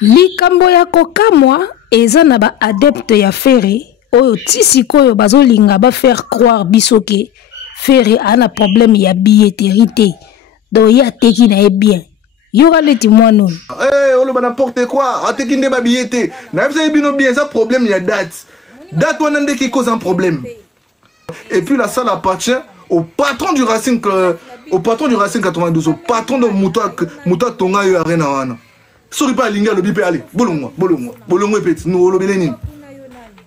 likambo ya kokamwa eza na ba adepte ya Ferré oyo tisikoyo bazolinga ba faire croire bisoke Ferré a un problème ya billetterie donc ya teki na e bien yoka leti mwana on le n'importe quoi a teki nde ba billetté na vous avez bien ça problème ya date on a qui cause un problème et puis la salle appartient au patron du Racing 92 au patron de Mouta Tonga yo arena wana sori pas linga le bipé aller bolongo petit nous le nini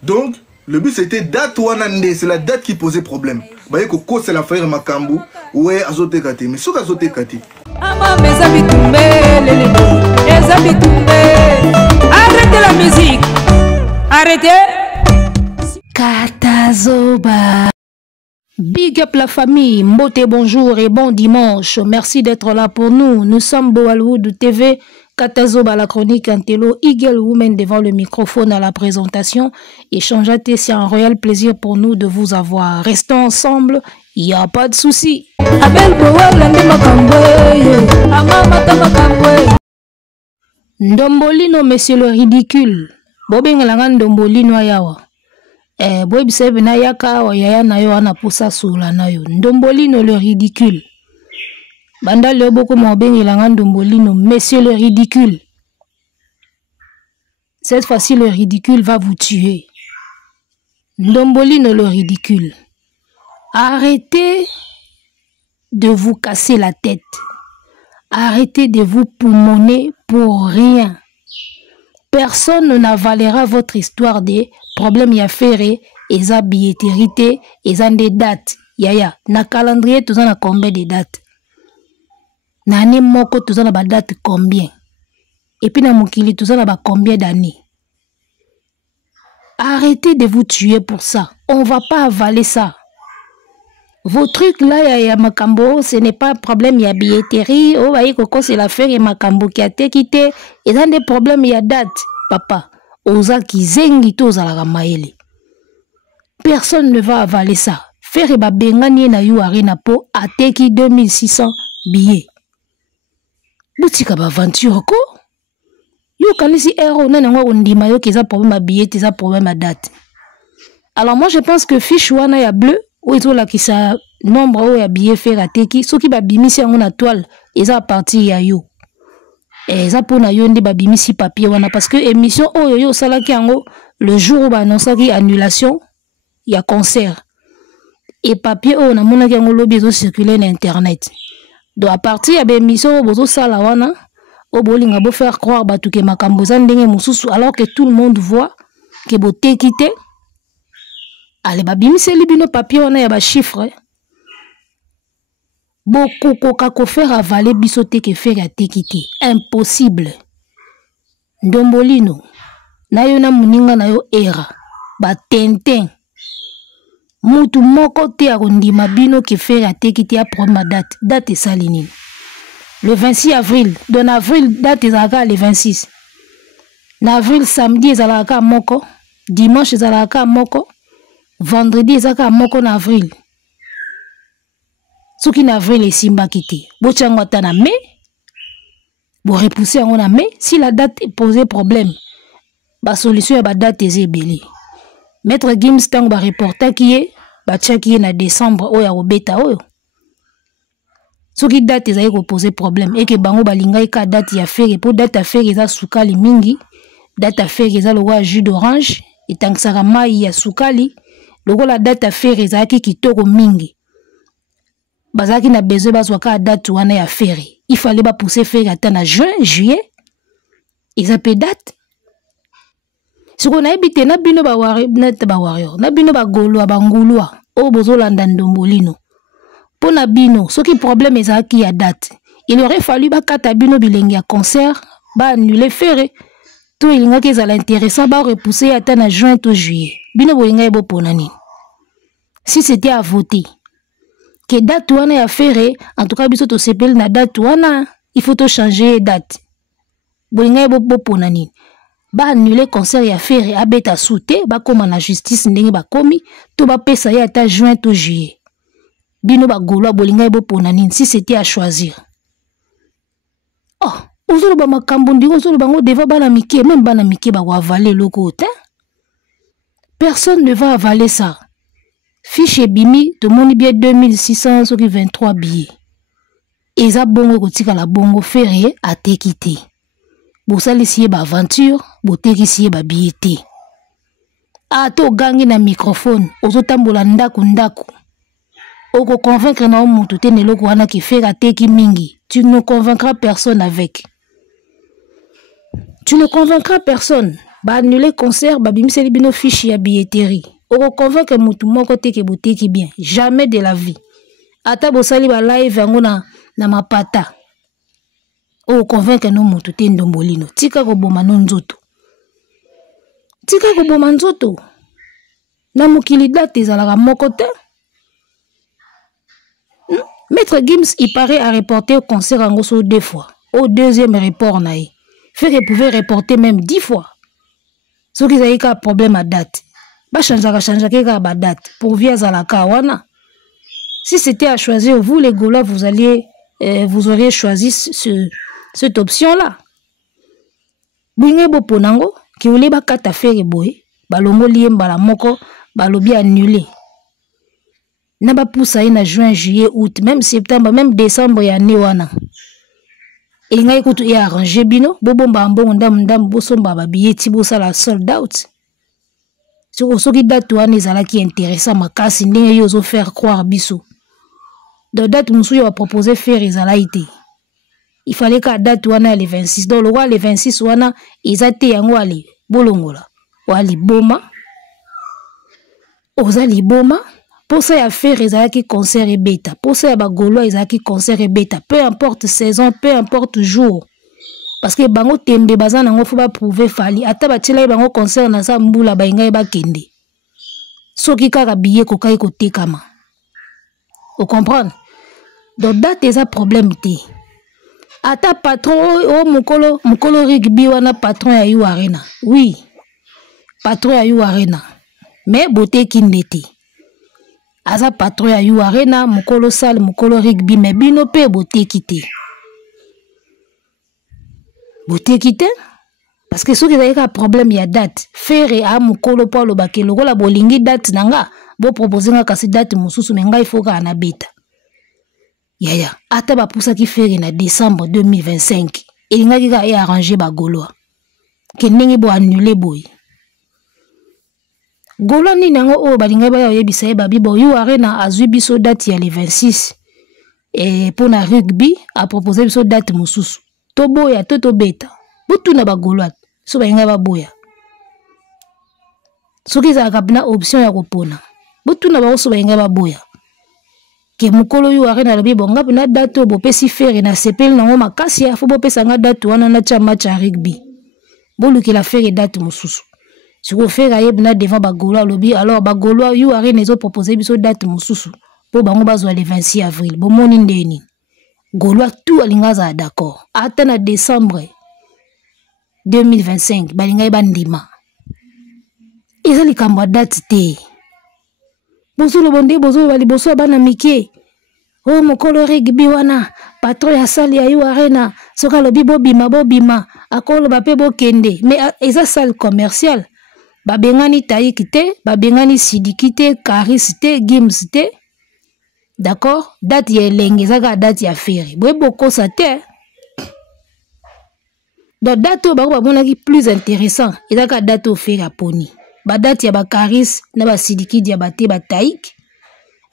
donc le but c'était date wanande c'est la date qui posait problème baye ko c'est la frère Makambu ouais azote kati mais soka azote kati ama mezabi tumbe lele mezabi tumbe arrêtez la musique arrêtez Katazoba. Big up la famille, Mbote bonjour et bon dimanche. Merci d'être là pour nous. Nous sommes Boalwood TV, Katazoba la chronique Antello, Eagle Woman devant le microphone à la présentation. Échangeate, c'est un réel plaisir pour nous de vous avoir. Restons ensemble, il n'y a pas de souci. Ndombolino, monsieur le ridicule. Bobengalanga Ndombolino ayawa. Boy bisebe na yaka wa yaya na yo ana posa sula na yo Ndombolino le ridicule banda le boko mo bengelanga Ndombolino monsieur le ridicule. Cette fois-ci le ridicule va vous tuer. Ndombolino le ridicule, arrêtez de vous casser la tête, arrêtez de vous poumonner pour rien. Personne n'avalera votre histoire des problèmes ya Ferré, eza billetterie, eza des dates. Yaya, na calendrier tout ça na combien de dates? Na année moko tout ça na ba date combien? Et puis na mokili tout ça na ba combien d'années? Arrêtez de vous tuer pour ça. On va pas avaler ça. Vos trucs là, ya Makambo, ce n'est pas un problème, il y a billetterie. Oh, voyez, Coco, c'est l'affaire, et Makambo qui a été quitté. Et dans des problèmes, il y a date. Papa, oza qui zengi to za la ramaele. Personne ne va avaler ça. Faire et babengani na yu arena po ateki 2600 billets. Boutika ba aventure ko? Yo kanisi héros na ngwa ondima yo keza problème à billet, teza problème à date. Alors moi je pense que fiche wana ya bleu ou etola ki sa nombre o ya billet faire ateki soki ba bimisi yango na toile eza parti ya yo. Eza pour na yo nde ba bimisi papier wana parce que émission oyo yo salaki yango le jour où ba annoncaki annulation ya concert et papier oyo na monaki yango lobi ezo circuler na internet. Donc à partir ya ba émission bozo sala wana o bolinga bo faire croire batu ke makambo za ndenge mususu alors que tout le monde voit que boté quitté. Allez, babimisi libino papier wana ya ba chiffre. Beaucoup koka faire avaler bisote ke faire a tekiti. Impossible. Ndombolino. Na yo na muninga na yo era. Ba tenten. Mutu moko te arondima bino ke faire a tekiti a prendre date. Date salini. Le 26 avril. Don avril date ezalaka le 26. Na avril samedi ezalaka moko. Dimanche ezalaka moko. Vendredi ezalaka moko na avril. Soki na avril esimba kiti. Bochango ata na mai. Bo repousser yango na mai. Si la date pose problème. Ba solution ya ba date ezebeli. Maître Gims tango ba reporter ki ye. Ba tchaki ye na décembre oya obeta oyo. Soki date ezali ko poser problème. Eke bango balingai ka date ya Ferré. Po date ya Ferré eza sukali mingi. Date ya Ferré eza logo jus d'orange. Etangsaka mai ya sukali. Logo la date ya Ferré ezalaki kitoko mingi. Bazaki na besoin bazwaka date wana ya Ferré. Il fallait ba pousser Ferré ata na juin, juillet. Ils appellent date. Si on a habité na bino ba warrior, na bino ba golo ba ngulwa, o bozolanda Ndombolino. Po na bino, soki problème ezaki ya date. Il aurait fallu ba kata bino bilengi ya concert, ba annuler Ferré. Tout il nga ke za l'intéressant ba repousser ata na juin to juillet. Bino bolinga ebo ponani. Si c'était à voter que date wana ya Ferré, en tout cas biso to sepel na date wana, il faut to changer date. Bolinga ebo ponani. Ba annuler concert ya Ferré abeta souté, ba koma na justice ndenge ba komi, to ba pesa ya ata juin to juillet. Bino ba golo bolinga ebo ponani si c'était à choisir. Oh, ozolo ba makambo ndiko ozolo bango deva bana mike, même bana mike ba ko avaler loko te. Personne ne va avaler ça. Fiche bimi to moni bien 2623 billets. Eza bongo kotika la bongo ferré a te quitté. Bosali siye ba aventure, boteki siye ba billet. Ato gangi na microphone, ozotambola ndaku ndaku. Oko convaincre na omutu te neloko wana ki fera teki mingi. Tu ne convaincras personne avec. Tu ne convaincras personne. Ba annuler concert, ba bimiseli bino fiche ya billetterie. Oko convaincre mutu moko teke boteki bien. Jamais de la vie. Ata bosali ba live yango na mapata. Oko convaincre no mutu te ndombolino. Tika ko boma no nzoto. Tika ko boma nzoto. Na mokili date ezalaka moko te. Maître Gims, il paraît à reporter au concert en gros 2 fois. Au deuxième report, naï. Fait qu'il pouvait reporter même 10 fois. Ce qui a un problème à date. Bah, changer à date. Pour via Zalaka, wana. Si c'était à choisir, vous, les Gaulois, vous auriez choisi cette option-là. Bouingé bo ponango, qui voulait ba kata faire boy, balongo liemba la moko, balobi annulé. Naba poussa na juin, juillet, août, même septembre, même décembre ya wana. Et nga ikutu ya arrangé bino, bobo mbambo ndam bosomba ba billet bosa la sold out. Soki date wana ezala ki intéressant makasi ndenge yo zo faire croire biso. Donc date musu yo va proposer faire ezala ité. Il fallait que date wana le 26. Donc le roi le 26 wana ezate yango ali bolongola. Wali boma. Ozali boma. Pour ça, il y a fait qui concert et bêta. Pour ça, il y a Gaulois qui concert et bêta. Peu importe saison, peu importe jour. Parce que bango tembe bazan nango faut pas prouver fali. Ata batila bango concert na sa mbula ba inga ba kende. Soki kaka billet ko kai ko tekama. Vous comprenez? Donc date eza problème té. Ata patron o mukolo rugby wana patron ya yu arena. Oui. Patron ya yu arena. Mais beauté kindete. Aza patron ya yu arena, mukolo sal, mukolo rugby, mais bino pe bote kite. Bote kite? Parce que ce qui a un problème, il y a date. Faire à mukolo po lo bakelo, la bolingi date nanga, bo proposer nga kasi date mususu, menga il faut ka anabeta. Ya. Ata ba poussa ki faire na décembre 2025. Et nga ki ka e arranger ba Gaulois. Ke ndenge bo annuler boy. Gaulois ni nango o balinga ba yebisa e babi bo yu arena azui biso date ya le 26 et pour na rugby a proposé biso date mususu to boya to beta butu na ba Gaulois so balinga ba boya soki za kapna option ya kopona butu na ba so balinga ba boya ke mukolo yu arena lobi bonga na date bo pesi faire na sepel nango makasi ya fo bo pesa nga date wana na cha match ya rugby boluki la faire date mususu. Si vous faites devant Bagolois lobby, alors Bagolois you arena les autres proposer biso date mususu pour bango bazwa le 26 avril. Bon moni ndeni. Gaulois tout alingaza d'accord. Atana décembre 2025 balinga bandima. Ezali kamba date te. Bozo lo bonde bozo bali bozo bana mike. Oh mokolo rugby wana patron ya sali ya yu arena soka lobi bobima akolo bape bo kende mais eza salle commerciale. Babengani Taïk te, babengani Sidiki te, Karis te, Gims te. D'accord? Date ya lenge, zaka date ya feri. Boye boko sa te. Donc date au bako babonaki plus intéressant. Zaka date au feri a poni. Ba date ya ba Karis, na ba Sidiki diabate ba Taïk.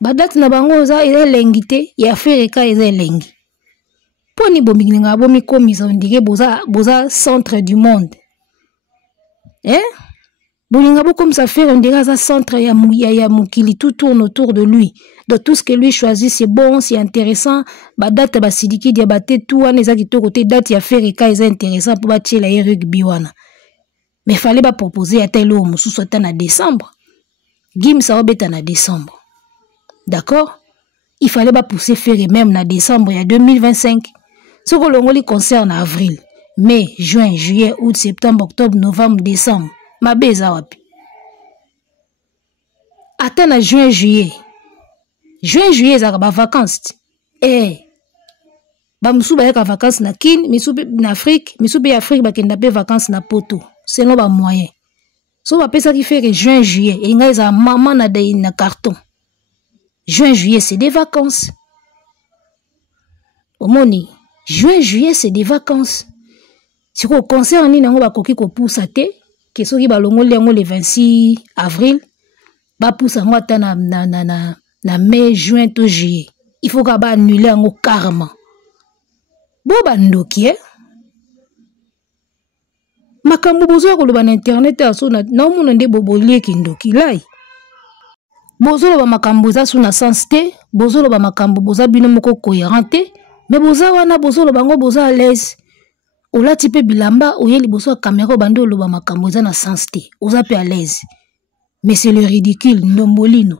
Ba date na bango za eza lengi te, ya feri ka eza lengi. Poni bominga bomi komisa ondike boza centre du monde. Hein? Bolinga bo comme ça fait on dirait ça centre ya mukili tout tourne autour de lui. Donc tout ce que lui choisit c'est bon, c'est intéressant. Ba date ba Sidiki diabate tout wana eza kitoko côté date ya faire ka eza intéressant pour ba tiela ya rugby wana. Mais fallait pas proposer à tel homme sous soit en décembre. Gims ça va beta en décembre. D'accord? Il fallait pas pousser faire même en décembre il y a 2025. Ce que l'on concerne avril, mai, juin, juillet, août, septembre, octobre, novembre, décembre. Ma beza wapi. Attends juin, juillet. Juin, juillet, ça va vacances. Eh. ba musu ba yaka vacances na Kin, misu na Afrique, misu pe Afrique ba kenda pe vacances na poto. Selon ba moyen. So ba pesa qui fait que juin juillet, et nga isa maman na de na carton. Juin juillet c'est des vacances. Omoni, juin juillet c'est des vacances. Si ko concert ni nango ba koki ko poussa te, ke soki ba longoli yango le 26 avril, ba poussa ngo ata na mai juin to juillet. Il faut ka ba annuler yango carrément. Bo bandoki makambo bozo ko loba na internet aso na mona nde bobolie kindoki lai. Bozo loba makambo za suna sens te, bozo loba makambo boza bino moko cohérent te, mais boza wana bozo loba ngo boza à l'aise. Olati pe bilamba oyeli bozo caméra bando loba makambo za na sens te, oza pe à l'aise. Mais c'est le ridicule ndombolino.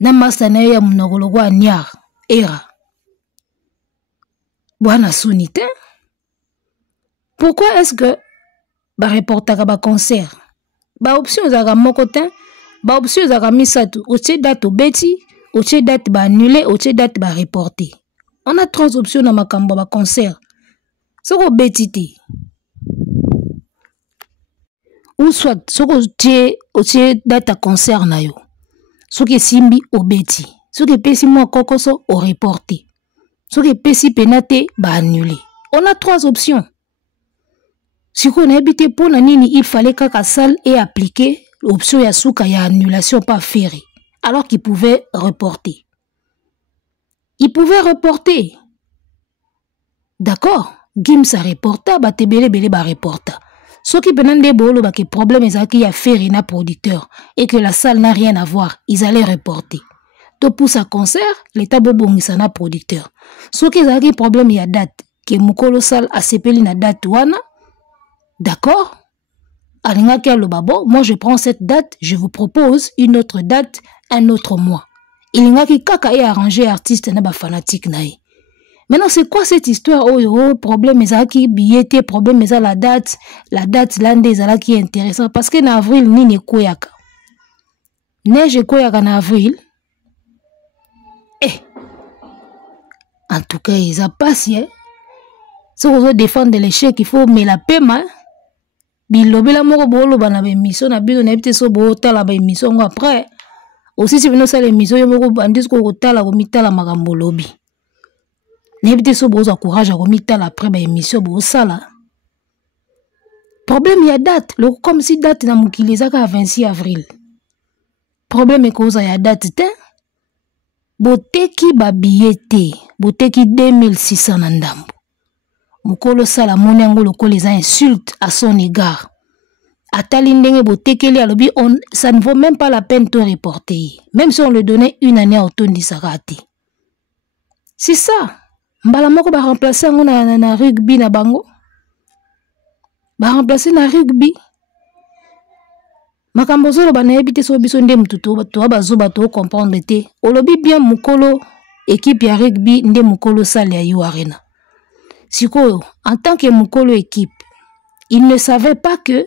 Na masta na ya munokolo kwa niar era. Bwana sunite. Pourquoi est-ce que ba reportaka ba concert? Ba option za moko te, ba option za misatu, oche date obeti, oche date ba annuler, oche date ba reporter. On a trois options na makambo ba concert. Soko beti te. Ou soit soko oche date concert na yo. Soki simbi obeti. Soki pesi mo kokoso o reporter. Soki pesi penate ba annuler. On a trois options. Si on a habité pour la nini, il fallait qu'à salle et appliquer l'option yasuka ya annulation pas ferré. Alors qu'il pouvait reporter. Il pouvait reporter. D'accord? Gims a reporté, ba tebele bele ba reporta. Ce qui penande bolo ba que problème ezaki ya ferré na producteur et que la salle n'a rien à voir, ils allaient reporter. To pour sa concert, l'état bobongisa na producteur. Ce qui ezaki problème ya date, que mukolo salle a sepeli na date wana. D'accord? Alingaki alobabo, moi je prends cette date, je vous propose une autre date, un autre mois. Ilingaki kaka et arrangé artiste na ba fanatique nae. Maintenant c'est quoi cette histoire? Oh problème ezaki billet, problème eza la date lande ezala qui est intéressant parce que na avril nini koyaka. Neige koyaka na avril. En tout cas, ils a passé. Si vous voulez défendre l'échec, il faut mais la paix mal. Bilobela moko bolo bana ba émission na bino na ebite so bo tala ba émission après aussi si bino sala émission yo moko bandis ko tala ko mitala makambo lobi na ebite so bo za courage ko mitala après ba émission bo sala problème ya date le comme si date na mukili ezaka 26 avril problème ko za ya date te boteki ba billet boteki 2600 na ndambo. Mukolo sala moni yango lokolo les insulte à son égard. Atali ndenge botekeli alobi ça ne vaut même pas la peine de reporter. Même si on le donnait une année à otondi sarati. C'est ça. Mbala moko ba remplacer yango na rugby na bango. Ba remplacer na rugby. Makambo zolo ba na ebite so biso nde mututo to bazoba to comprendre te. Olobi bien mukolo équipe ya rugby nde mukolo sala ya yo arena. Sikoyo, en tant que mukolo équipe, il ne savait pas que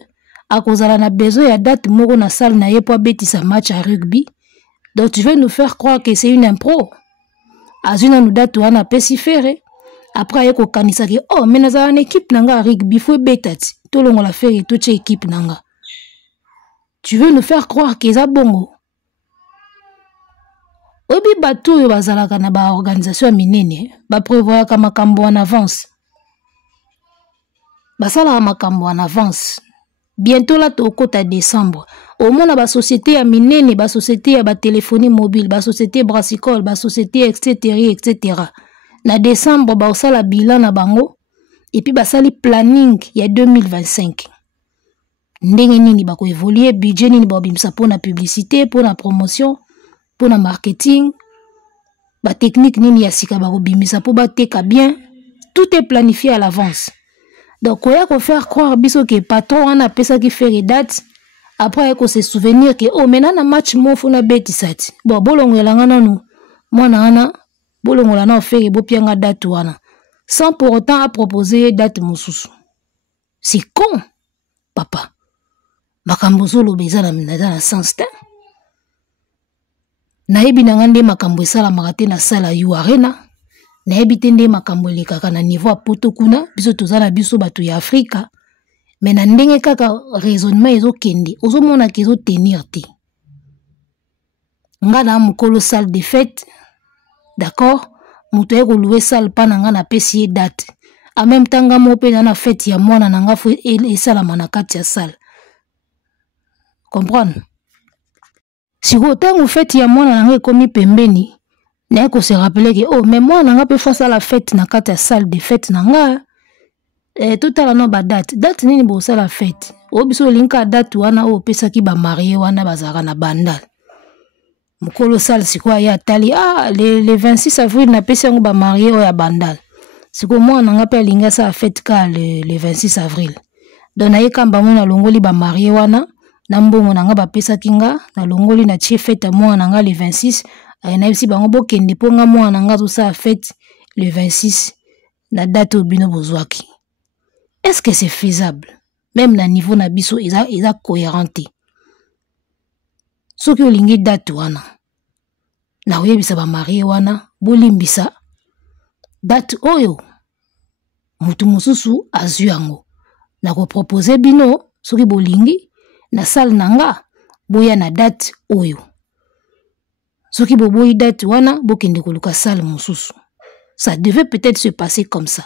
à cause de la besoin de date moko na salle na ye po beti sa match à rugby. Donc tu veux nous faire croire que c'est une impro. Azuna nous date wana pesifere. Après yeko kanisa ki oh mais na za une équipe nanga rugby faut betati. To longo la faire to che équipe nanga. Tu veux nous faire croire que ça bongo. Obi batu yo bazalaka na ba organisation minene ba prévoir ka makambo en avance. Basala makambo en avance. Bientôt là to kota décembre. Au moins ba société ya minene, ba société ya ba téléphonie mobile, ba société brassicole, ba société etc. Na décembre ba osala bilan na bango et puis basali planning ya 2025. Ndenge nini ba ko évoluer budget nini ba bimsa pour na publicité, pour na promotion, pour na marketing, ba technique nini ya sika ba ko bimisa pour ba teka bien, tout est planifié à l'avance. Donc, on va faire croire biso que patron on a pesa qui fait les dates. Après, on se souvenir que oh maintenant na match mo funa beti sati. Bon, bolongo elanga nous. Moi na ana bolongo la na faire bo pianga date wana. Sans pour autant à proposer date mususu. C'est con, papa. Makambo zolo beza na sens te. Na yebi na ngande makambo esala makate na sala yu arena. nayebi nde makambo elekaka na niveau ya poto kuna biso toza na biso bato ya Afrika mais na ndenge kaka raisonnement ezokende ozomonaka ezotenir te nga na mokolo salle de fête d'accord moto aye koluwe salle mpa na nga napesi ye date en même temps nga mo mpe na fête ya mwana na nga fo esalama na kati ya salle comprendre sikoyo ntango fête ya mwana na nga ekomi pembeni naye ko se rappeler ke oh mais mwana na nga mpe fo asala fête na kati ya salle de fête na nga totala no badate date nini bosala fête oyo biso olinga date wana oyo opesaki bamarie wana bazalaka na bandal mokolo sale sikoyo aye atali le 26 avril napesi yango bamarie oyo ya bandal sikoyo mwana na nga mpe alingi asala fête ka le 26 avril donc naye kamba mo nalongoli bamarie wana na mbongo na nga bapesaki nga nalongoli na tie fête ya mwana na nga le 26 aye nayebisi bango bokende mpo nga mwana na nga azosala fête le 26 na date oyo bino bozwaki. Est-ce que c'est faisable? Même na niveau na biso eza cohérent. Soki olingi date wana na oyebisa ba marié wana bolimbisa date oyo mutu mosusu azwi yango na ko proposer bino soki bolingi na salle nanga boya na date oyo soki boboyi date wana bokende koluka salle mosusu. Ça devait peut-être se passer comme ça.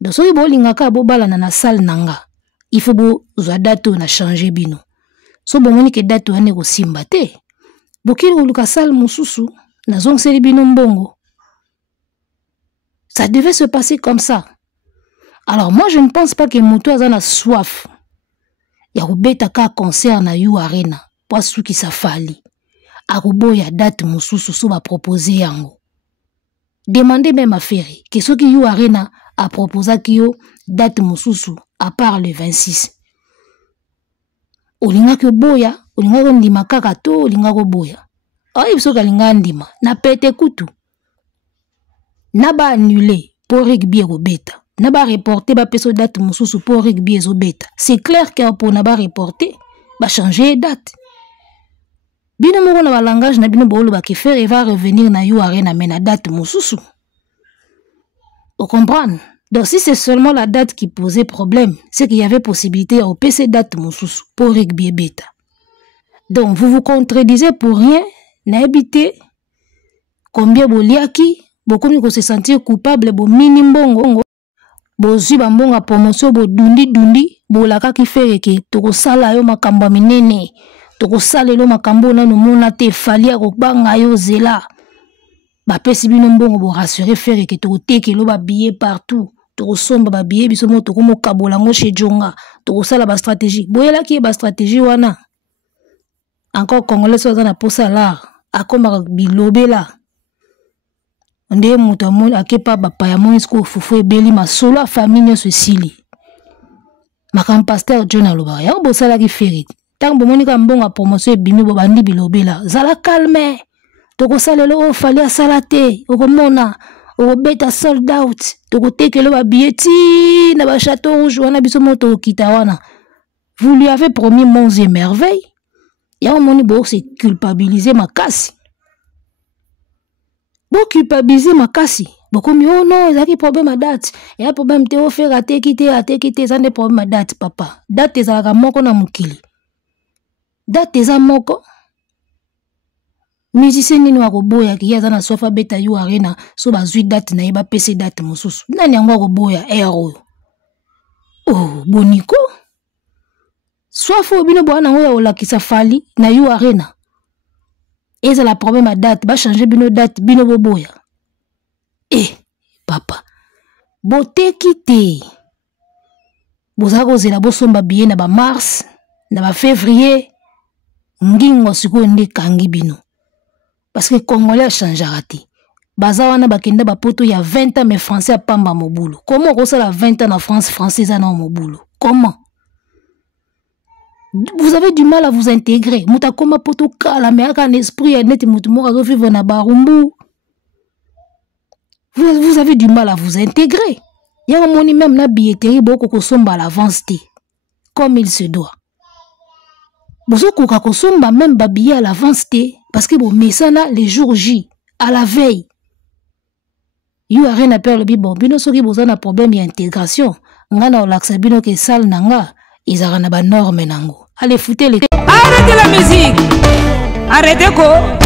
Donc soki bolingaka bobalana na salle nanga il faut bozwa date oyo na changer bino so bomoni ke date wana ekosimba te bokili koluka salle mosusu nazongiseli bino mbongo. Ça devait se passer comme ça. Alors moi je ne pense pas que moto aza na soif ya kobeta ka concert na You Arena po suki safali akoboya date mosusu so ba proposer yango. Demandez même à Ferry que ce qui You Arena a proposé qu'il y ait date mosusu à part le 26. Olinga ko boya, olinga ko ndima kaka to, olinga ko boya. Oyi biso kalinga ndima, na pete kutu. Na ba annuler pour rugby ko beta. Na ba reporter ba peso date mosusu pour rugby zo beta. C'est clair que pour na ba reporter, ba changer date. Bino moko na ba langage na bino bolo ba ke faire va revenir na You Arena mais na date mosusu. Vous comprenez? Donc si c'est seulement la date qui posait problème, c'est qu'il y avait possibilité au PC date mosusu pour rugby beta. Donc vous vous contredisez pour rien, n'habitez combien boliaki, beaucoup ko se sentir coupable bo minimbongo, bo zuba mbonga promotion bo dundi bo laka ki fait que to sala yo makambo minene, to sala lo makambo na no mona te fali ko banga yo zela. Ba pesi bino mbongo bo rassurer faire que to teke lo ba billet partout. To somba ba billet biso mo to ko mo kabola ngo chez Jonga. To sala ba stratégie. Boyela ki ba stratégie wana. Encore congolais so na posa la akoma bilobela. Nde muto amoni akepa ba pa ya monisko fufu ebeli masolo a famille so sili. Makam pasteur John aloba ya bo sala ki ferite. Tant bo monika mbongo promotion ebimi bo bandi bilobela. Zala calme. Toko salelo o fali asala te okomona okobeta sold out toko tekelo ba billeti na ba château rouge wana biso moto okita wana. Vous lui avez promis monts et merveilles. Ya moni bo se culpabiliser makasi. Bo culpabiliser makasi. Bokomi oh non, il y a des problèmes à date. Il y a problème te faire ate kite ça des problèmes à date papa. Date ezalaka moko na mukili. Date eza moko. Musicien nini wakoboya ki yaza na sofa beta You Arena so bazwi date na yeba PC date mosusu. Nani yango wakoboya ero. Oh, boniko. Sofa bino bwana ngo ya olakisa fali na You Arena. Eza la problème à date, ba changer bino date bino boboya. Papa. Bote kite. Bozako zela bosomba billet na ba mars, na ba février. Ngingo siko nde kangi bino. Parce que Congolais changera te. Bazawana bakenda bapoto il y a 20 ans mais français a pamba mobulo. Comment on ça la 20 ans en France français a non mobulo? Comment? Vous avez du mal à vous intégrer. Muta koma poto kala mais aka un esprit net mutu mo azo vivre na barumbu. Vous avez du mal à vous intégrer. Il y a un moni même na billetterie boko ko somba à l'avance te. Comme il se doit. Bozo koka ko somba même ba billet à l'avance te. Parce que bon, mais ça là, les jours J, à la veille. You a rien à perdre le bon bino soki boza na problème d'intégration. Nga na olaksa bino ke sal nanga izara na ba norme nango. Allez foutez les. Arrêtez la musique. Arrêtez quoi?